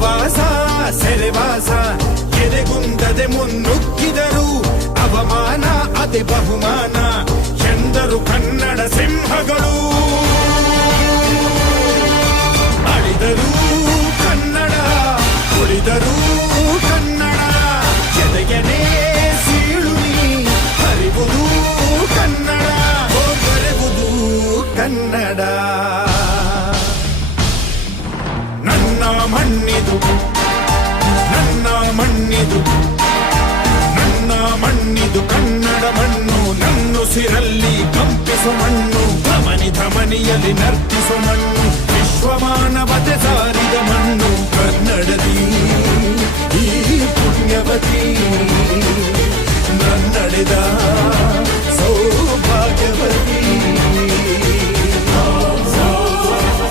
ಪ್ರವಾಸ ಸೆರೆವಾಸ ಎದೆಗುಂದದೆ ಮುನ್ನುಗ್ಗಿದರು ಅವಮಾನ ಅತಿ ಬಹುಮಾನ ಎಂದರು ಕನ್ನಡ ಸಿಂಹಗಳು ಅಳಿದರು ಕನ್ನಡ ಉಳಿದರು ಕನ್ನಡ ಎದೆಗೆನೆ ಸೀಳುನಿ ಹರಿವುದು ಕನ್ನಡ ಬರೆವುದು ಕನ್ನಡ ನನ್ನ ಮಣ್ಣಿದು ನನ್ನ ಮಣ್ಣಿದು ನನ್ನ ಮಣ್ಣಿದು ಕನ್ನಡ ಮಣ್ಣು ನನ್ನುಸಿರಲ್ಲಿ ಕಂಪಿಸು ಮಣ್ಣು ಧಮನಿ ಧಮನಿಯಲ್ಲಿ ನರ್ತಿಸು ಮಣ್ಣು